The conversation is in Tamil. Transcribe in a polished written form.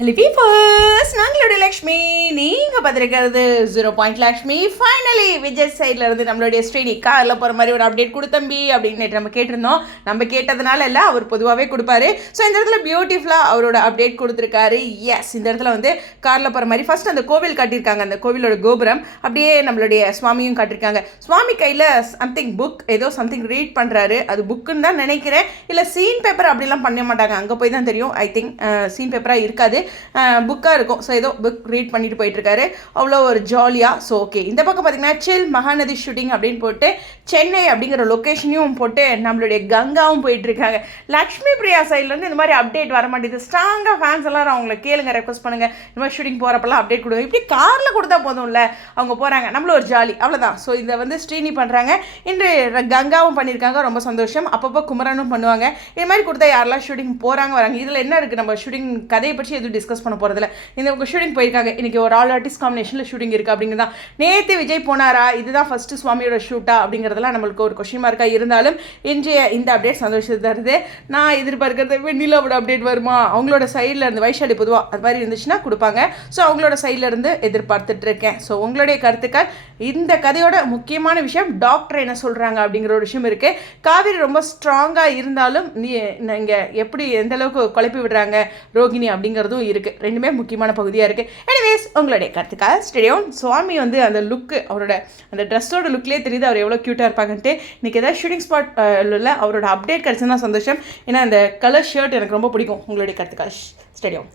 ஹலோ பீப்பர்ஸ், நாங்களுடைய லக்ஷ்மி, நீங்கள் பார்த்துருக்கிறது 0 லக்ஷ்மி. ஃபைனலி விஜய் சைடில் இருந்து நம்மளுடைய ஸ்ரீனி காரில் போகிற மாதிரி ஒரு அப்டேட் கொடுத்தம்பி அப்படின்னு நேற்று நம்ம கேட்டிருந்தோம். நம்ம கேட்டதுனால இல்லை, அவர் பொதுவாகவே கொடுப்பாரு. ஸோ இந்த இடத்துல பியூட்டிஃபுல்லாக அவரோட அப்டேட் கொடுத்துருக்காரு. எஸ், இந்த இடத்துல வந்து காரில் போகிற மாதிரி ஃபஸ்ட் அந்த கோவில் காட்டியிருக்காங்க, அந்த கோவிலோட கோபுரம் அப்படியே நம்மளுடைய சுவாமியும் காட்டியிருக்காங்க. சுவாமி கையில் சம்திங் புக், ஏதோ சம்திங் ரீட் பண்ணுறாரு. அது புக்குன்னு தான் நினைக்கிறேன், இல்லை சீன் பேப்பர் அப்படிலாம் பண்ண மாட்டாங்க, அங்கே போய் தான் தெரியும். ஐ திங்க் சீன் பேப்பராக இருக்காது, புக்காக இருக்கும். ஸோ ஏதோ புக் ரீட் பண்ணிட்டு போயிட்டுருக்காரு, அவ்வளோ ஒரு ஜாலியாக. ஸோ ஓகே, இந்த பக்கம் பார்த்தீங்கன்னா சில் மகாநதி ஷூட்டிங் அப்படின்னு போட்டு சென்னை அப்படிங்கிற லொக்கேஷனையும் போட்டு நம்மளுடைய கங்காவும் போயிட்டுருக்காங்க. லக்ஷ்மி பிரியா சைட்லேருந்து இந்த மாதிரி அப்டேட் வர மாட்டேங்குது. ஸ்ட்ராங்காக ஃபேன்ஸ் எல்லாரும் அவங்கள கேளுங்க, ரெக்வஸ்ட் பண்ணுங்கள், இந்த மாதிரி ஷூட்டிங் போகிறப்பெல்லாம் அப்டேட் கொடுங்க. இப்படி காரில் கொடுத்தா போதும்ல, அவங்க போகிறாங்க, நம்மளும் ஒரு ஜாலி, அவ்வளோதான். ஸோ இதை வந்து ஸ்ரீனி பண்ணுறாங்க, இன்று கங்காவும் பண்ணியிருக்காங்க, ரொம்ப சந்தோஷம். அப்பப்போ குமரனும் பண்ணுவாங்க. இது மாதிரி கொடுத்தா யாரெல்லாம் ஷூட்டிங் போகிறாங்க வராங்க. இதில் என்ன இருக்குது, நம்ம ஷூட்டிங் கதையை பற்றி எதுவும் டிஸ்கஸ் பண்ண போகிறதில்ல. இந்த உங்கள் ஷூட்டிங் போயிருக்காங்க, இன்றைக்கி ஒரு ஆல் ஆர்டிஸ்ட் காம்பினேஷனில் ஷூட்டிங் இருக்குது அப்படிங்கிறதா. நேற்று விஜய் போனாரா, இதுதான் ஃபஸ்ட்டு சுவாமியோட ஷூட்டா அப்படிங்கிறதுலாம் நம்மளுக்கு ஒரு கொஸ்டின் மார்க்காக இருந்தாலும் இன்றைய இந்த அப்டேட் சந்தோஷத்தை தருது. நான் எதிர்பார்க்கறது வெண்ணிலாவோட அப்டேட் வருமா, அவங்களோட சைடில் இருந்து வைஷாலி பொதுவாக அது மாதிரி இருந்துச்சுன்னா கொடுப்பாங்க. ஸோ அவங்களோட சைடில் இருந்து எதிர்பார்த்துட்டு இருக்கேன். ஸோ உங்களுடைய கருத்துக்கள், இந்த கதையோட முக்கியமான விஷயம் டாக்டர் என்ன சொல்கிறாங்க அப்படிங்கிற ஒரு விஷயம் இருக்குது. காவேரி ரொம்ப ஸ்ட்ராங்காக இருந்தாலும் நீங்கள் எப்படி எந்த அளவுக்கு குழப்பி விடுறாங்க ரோகிணி அப்படிங்கிறதும் இருக்குது. ரெண்டுமே முக்கியமான பகுதியாக இருக்குது. எனிவேஸ், உங்களுடைய கருத்துக்காக ஸ்டேடியம். சுவாமி வந்து அந்த லுக்கு, அவரோட அந்த ட்ரெஸ்ஸோட லுக்லேயே தெரியுது அவர் எவ்வளோ க்யூட்டாக இருப்பாங்கன்ட்டு. இன்றைக்கி ஏதாவது ஷூட்டிங் ஸ்பாட் இல்லை அவரோட அப்டேட் கிடச்சுன்னா சந்தோஷம். ஏன்னா அந்த கலர் ஷர்ட் எனக்கு ரொம்ப பிடிக்கும். உங்களுடைய கருத்துக்காக ஸ்டேடியம்.